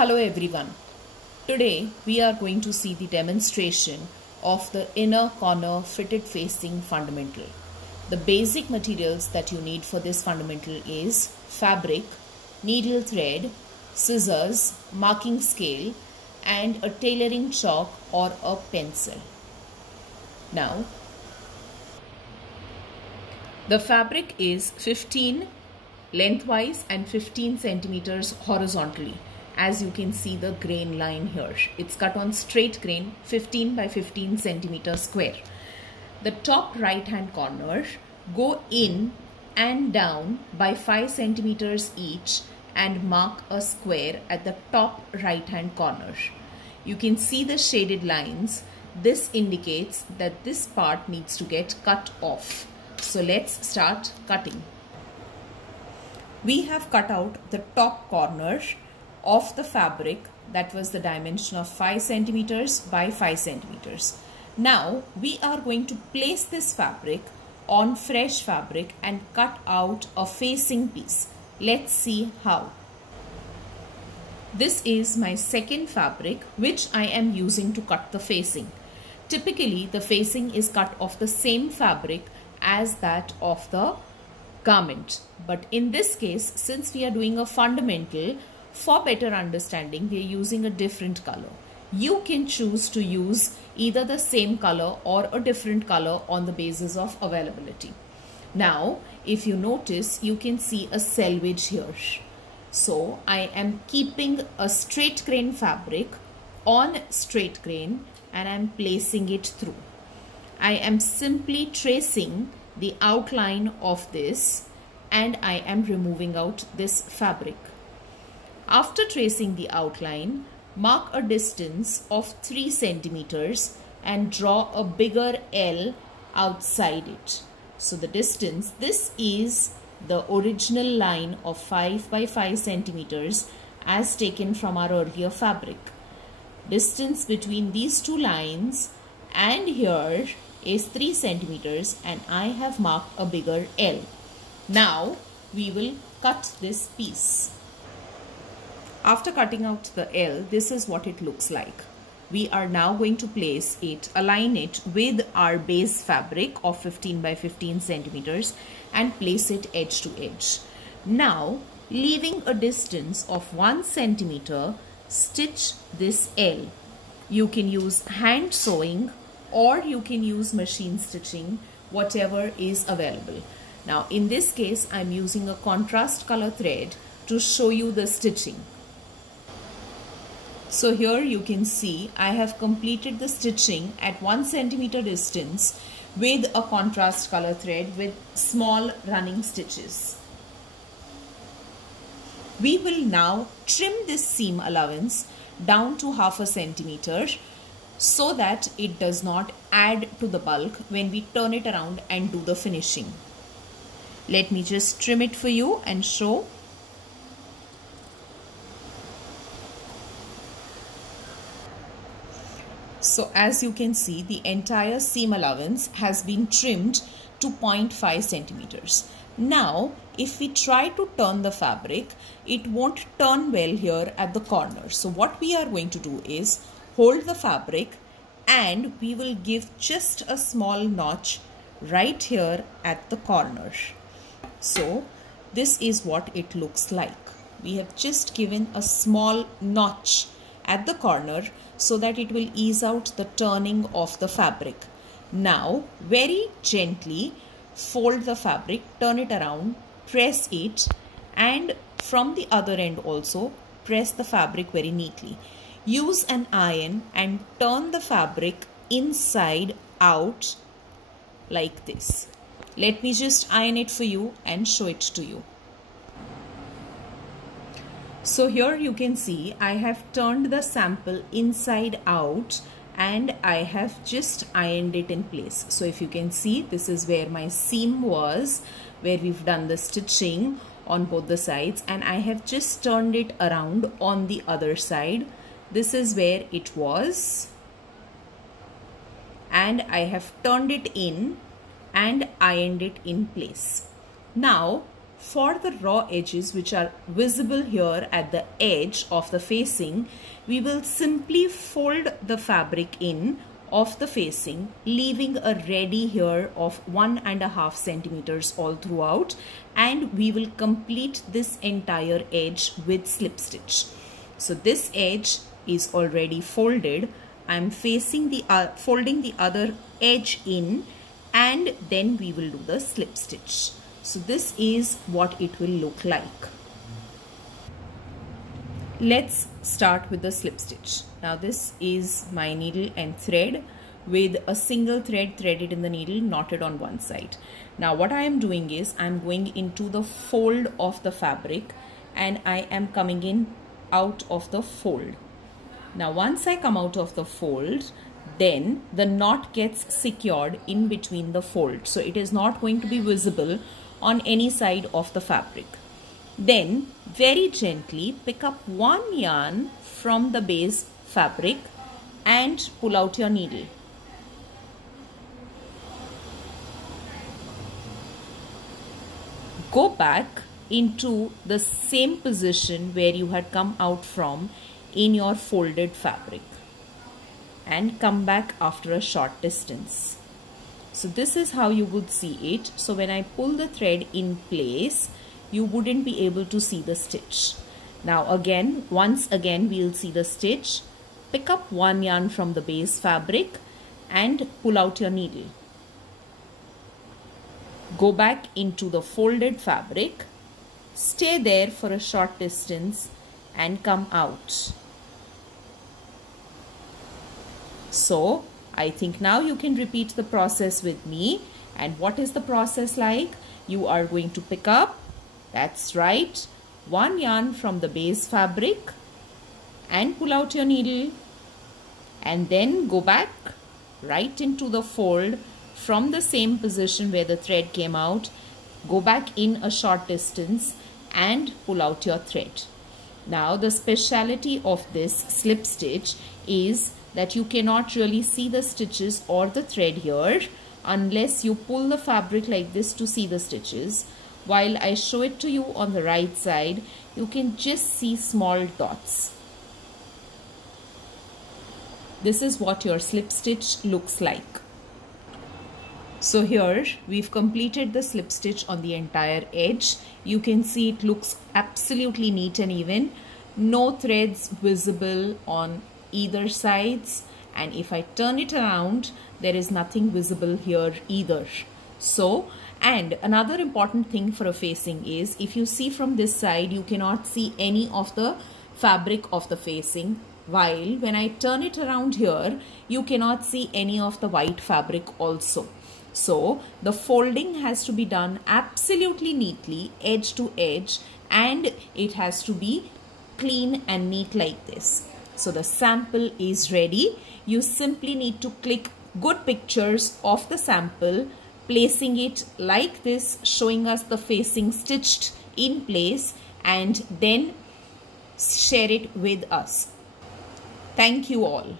Hello everyone. Today we are going to see the demonstration of the inner corner fitted facing fundamental. The basic materials that you need for this fundamental is fabric, needle thread, scissors, marking scale and a tailoring chalk or a pencil. Now the fabric is 15 lengthwise and 15 centimeters horizontally. As you can see the grain line here, it's cut on straight grain, 15 by 15 centimeter square. The top right hand corner go in and down by 5 centimeters each and mark a square at the top right hand corner. You can see the shaded lines. This indicates that this part needs to get cut off. So let's start cutting. We have cut out the top corner of the fabric, that was the dimension of 5 centimeters by 5 centimeters. Now we are going to place this fabric on fresh fabric and cut out a facing piece. Let's see how. This is my second fabric which I am using to cut the facing. Typically the facing is cut of the same fabric as that of the garment, but in this case, since we are doing a fundamental, for better understanding we are using a different color. You can choose to use either the same color or a different color on the basis of availability. Now if you notice, you can see a selvage here. So I am keeping a straight grain fabric on straight grain and I am placing it through. I am simply tracing the outline of this and I am removing out this fabric. After tracing the outline, mark a distance of 3 centimeters and draw a bigger L outside it. So the distance, this is the original line of 5 by 5 centimeters as taken from our earlier fabric. Distance between these two lines and here is 3 centimeters and I have marked a bigger L. Now we will cut this piece. After cutting out the L, this is what it looks like. We are now going to place it, align it with our base fabric of 15 by 15 centimeters and place it edge to edge. Now, leaving a distance of 1 centimeter, stitch this L. You can use hand sewing or you can use machine stitching, whatever is available. Now, in this case, I'm using a contrast color thread to show you the stitching. So here you can see I have completed the stitching at 1 centimeter distance with a contrast color thread with small running stitches. We will now trim this seam allowance down to half a centimeter so that it does not add to the bulk when we turn it around and do the finishing. Let me just trim it for you and show. So as you can see, the entire seam allowance has been trimmed to 0.5 centimeters. Now, if we try to turn the fabric, it won't turn well here at the corner. So what we are going to do is hold the fabric and we will give just a small notch right here at the corner. So this is what it looks like. We have just given a small notch at the corner so that it will ease out the turning of the fabric. Now very gently fold the fabric, turn it around, press it, and from the other end also press the fabric very neatly. Use an iron and turn the fabric inside out like this. Let me just iron it for you and show it to you. So here you can see I have turned the sample inside out and I have just ironed it in place. So if you can see, this is where my seam was, where we've done the stitching on both the sides, and I have just turned it around on the other side. This is where it was and I have turned it in and ironed it in place. Now For the raw edges which are visible here at the edge of the facing, we will simply fold the fabric in of the facing, leaving a ready here of 1.5 centimeters all throughout, and we will complete this entire edge with slip stitch. So this edge is already folded. I'm folding the other edge in, and then we will do the slip stitch. So this is what it will look like. Let's start with the slip stitch. Now this is my needle and thread with a single thread threaded in the needle, knotted on one side. Now what I am doing is I'm going into the fold of the fabric, and I am coming in out of the fold. Now once I come out of the fold, then the knot gets secured in between the fold, so it is not going to be visible on any side of the fabric. Then very gently pick up one yarn from the base fabric and pull out your needle. Go back into the same position where you had come out from in your folded fabric, and come back after a short distance. So this is how you would see it. So when I pull the thread in place, you wouldn't be able to see the stitch. Now again, once again we'll see the stitch. Pick up one yarn from the base fabric and pull out your needle. Go back into the folded fabric, stay there for a short distance and come out. So I think now you can repeat the process with me. And what is the process like? You are going to pick up, that's right, one yarn from the base fabric and pull out your needle, and then go back right into the fold from the same position where the thread came out. Go back in a short distance and pull out your thread. Now the speciality of this slip stitch is that you cannot really see the stitches or the thread here unless you pull the fabric like this to see the stitches. While I show it to you on the right side, you can just see small dots. This is what your slip stitch looks like. So here we've completed the slip stitch on the entire edge. You can see it looks absolutely neat and even. No threads visible on either sides, and if I turn it around, there is nothing visible here either. So, and another important thing for a facing is, if you see from this side, you cannot see any of the fabric of the facing, while when I turn it around here, you cannot see any of the white fabric also. So the folding has to be done absolutely neatly, edge to edge, and it has to be clean and neat like this. So the sample is ready. You simply need to click good pictures of the sample, placing it like this, showing us the facing stitched in place, and then share it with us. Thank you all.